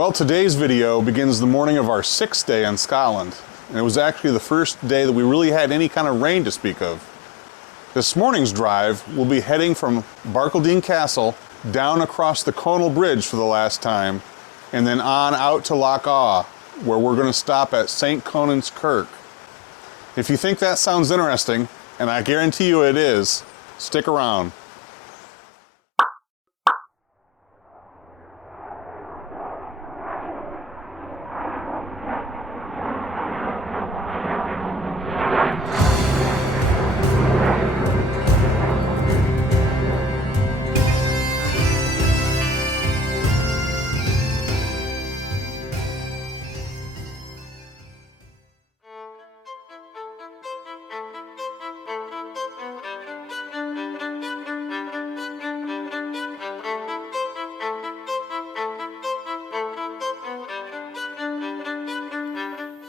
Well, today's video begins the morning of our 6th day in Scotland, and it was actually the first day that we really had any kind of rain to speak of. This morning's drive, we'll be heading from Barcaldine Castle down across the Conan Bridge for the last time, and then on out to Loch Awe, where we're going to stop at St. Conan's Kirk. If you think that sounds interesting, and I guarantee you it is, stick around.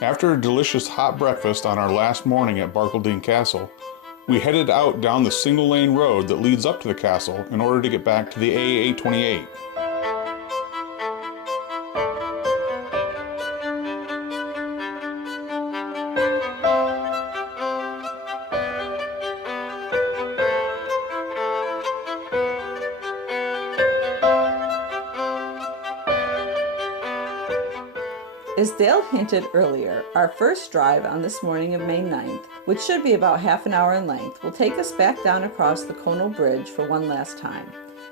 After a delicious hot breakfast on our last morning at Barcaldine Castle, we headed out down the single-lane road that leads up to the castle in order to get back to the A828. As Dale hinted earlier, our first drive on this morning of May 9th, which should be about half an hour in length, will take us back down across the Conan Bridge for one last time.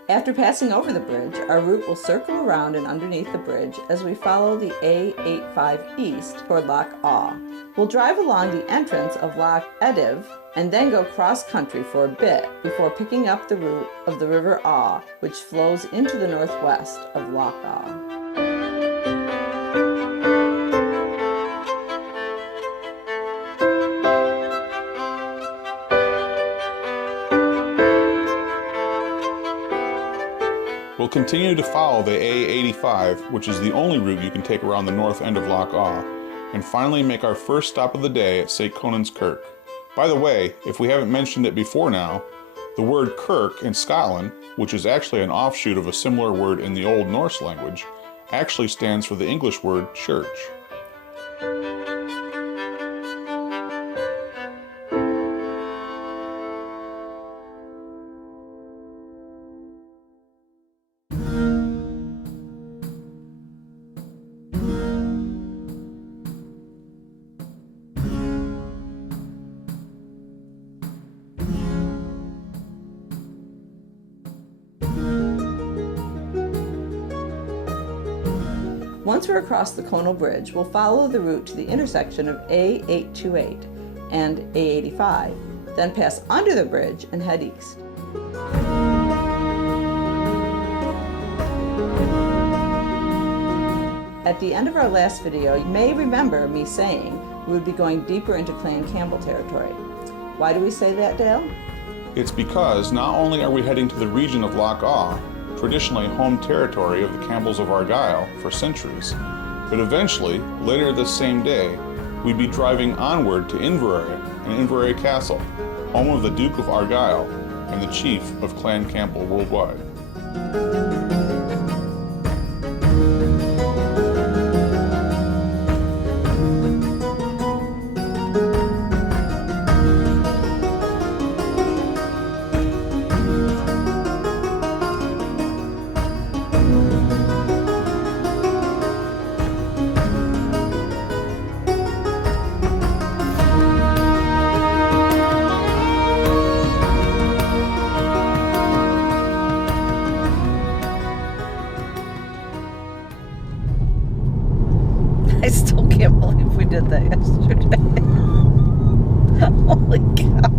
After passing over the bridge, our route will circle around and underneath the bridge as we follow the A85 east toward Loch Awe. We'll drive along the entrance of Loch Awe and then go cross-country for a bit before picking up the route of the River Awe, which flows into the northwest of Loch Awe. We'll continue to follow the A85, which is the only route you can take around the north end of Loch Awe, and finally make our first stop of the day at St. Conan's Kirk. By the way, if we haven't mentioned it before now, the word Kirk in Scotland, which is actually an offshoot of a similar word in the Old Norse language, actually stands for the English word church. Once we're across the Conan Bridge, we'll follow the route to the intersection of A828 and A85, then pass under the bridge and head east. At the end of our last video, you may remember me saying we would be going deeper into Clan Campbell territory. Why do we say that, Dale? It's because not only are we heading to the region of Loch Awe, traditionally home territory of the Campbells of Argyll for centuries, but eventually, later this same day, we'd be driving onward to Inverary and Inverary Castle, home of the Duke of Argyll and the chief of Clan Campbell worldwide. I still can't believe we did that yesterday. Holy cow.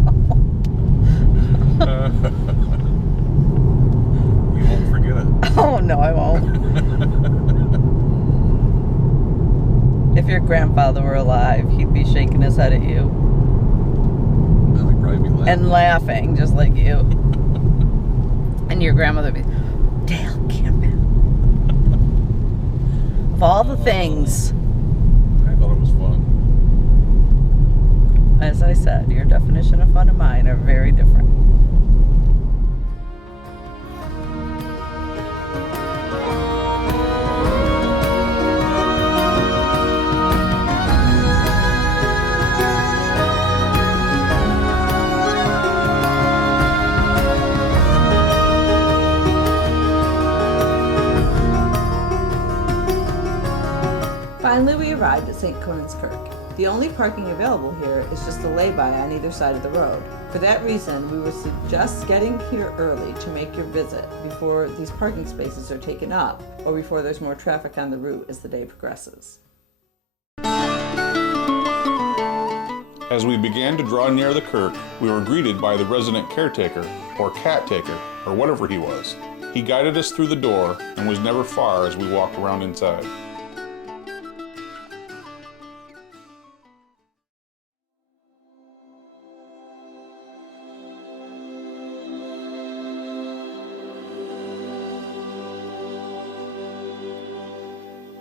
You won't forget it. Oh, no, I won't. If your grandfather were alive, he'd be shaking his head at you. I would probably be laughing. And laughing, just like you. And your grandmother would be, Dale Campbell. Of all the things. I thought it was fun. As I said, your definition of fun and mine are very different. at St. Conan's Kirk. The only parking available here is just a lay-by on either side of the road. For that reason, we would suggest getting here early to make your visit before these parking spaces are taken up or before there's more traffic on the route as the day progresses. As we began to draw near the kirk, we were greeted by the resident caretaker, or cat taker, or whatever he was. He guided us through the door and was never far as we walked around inside.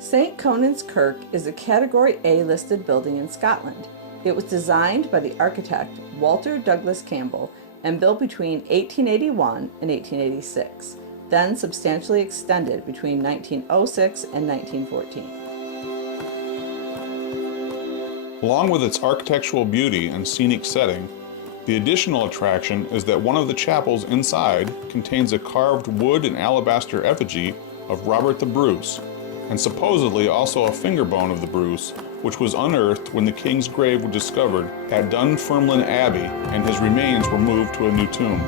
St. Conan's Kirk is a Category A listed building in Scotland. It was designed by the architect Walter Douglas Campbell and built between 1881 and 1886, then substantially extended between 1906 and 1914. Along with its architectural beauty and scenic setting, the additional attraction is that one of the chapels inside contains a carved wood and alabaster effigy of Robert the Bruce, and supposedly also a finger bone of the Bruce, which was unearthed when the king's grave was discovered at Dunfermline Abbey and his remains were moved to a new tomb.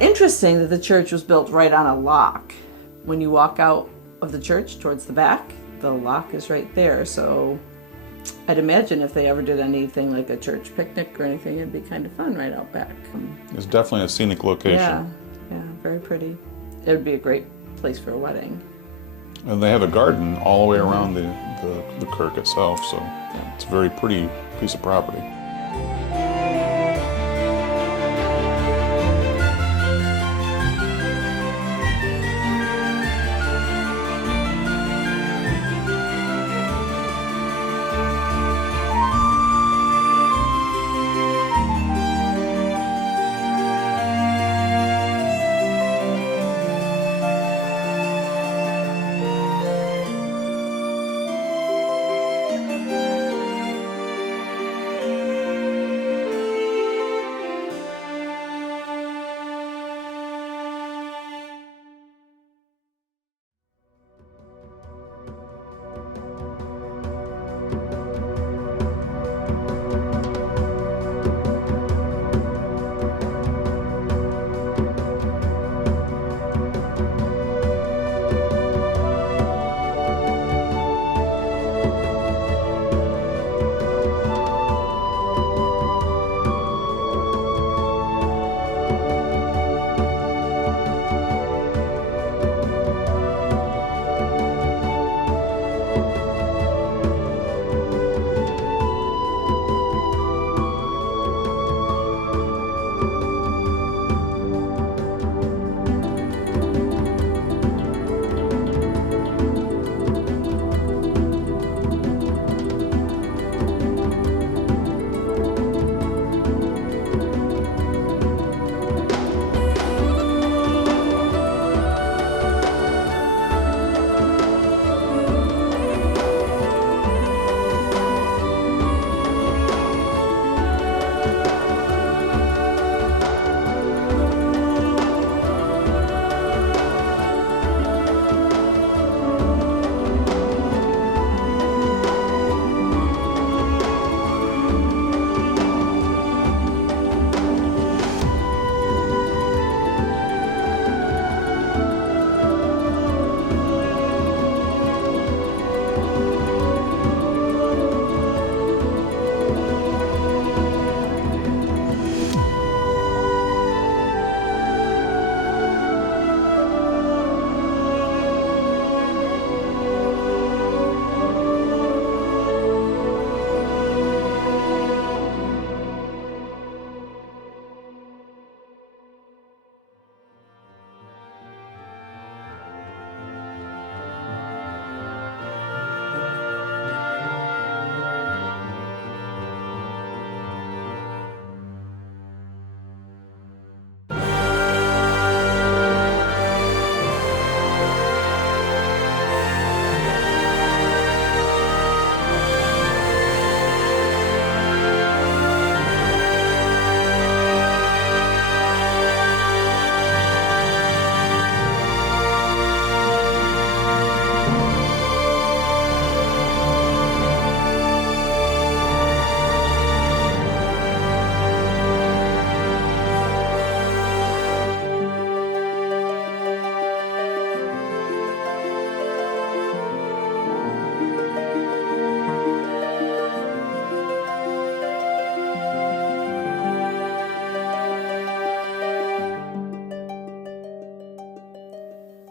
interesting that the church was built right on a loch. When you walk out of the church towards the back, the loch is right there. So I'd imagine if they ever did anything like a church picnic or anything, it'd be kind of fun right out back. It's definitely a scenic location. Yeah, very pretty. It would be a great place for a wedding. And they have a garden all the way around the Kirk itself, so it's a very pretty piece of property.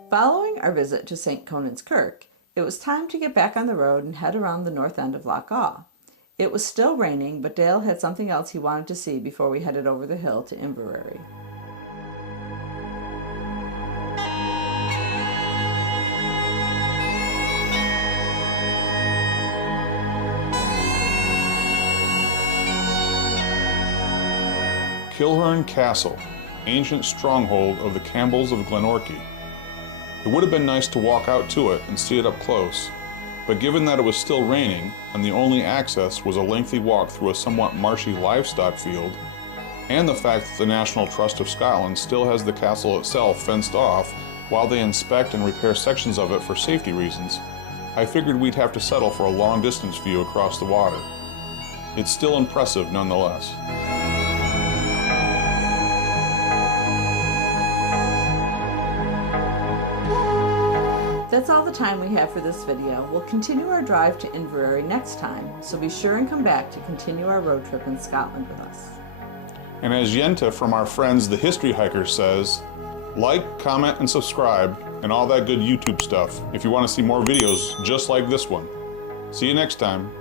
Following our visit to St. Conan's Kirk, it was time to get back on the road and head around the north end of Loch Awe. It was still raining, but Dale had something else he wanted to see before we headed over the hill to Inverary. Kilchurn Castle, ancient stronghold of the Campbells of Glenorchy. It would have been nice to walk out to it and see it up close, but given that it was still raining and the only access was a lengthy walk through a somewhat marshy livestock field, and the fact that the National Trust of Scotland still has the castle itself fenced off while they inspect and repair sections of it for safety reasons, I figured we'd have to settle for a long-distance view across the water. It's still impressive nonetheless. That's all the time we have for this video. We'll continue our drive to Inverary next time, so be sure and come back to continue our road trip in Scotland with us. And as Yenta from our friends the History Hikers says, like, comment, and subscribe, and all that good YouTube stuff if you want to see more videos just like this one. See you next time.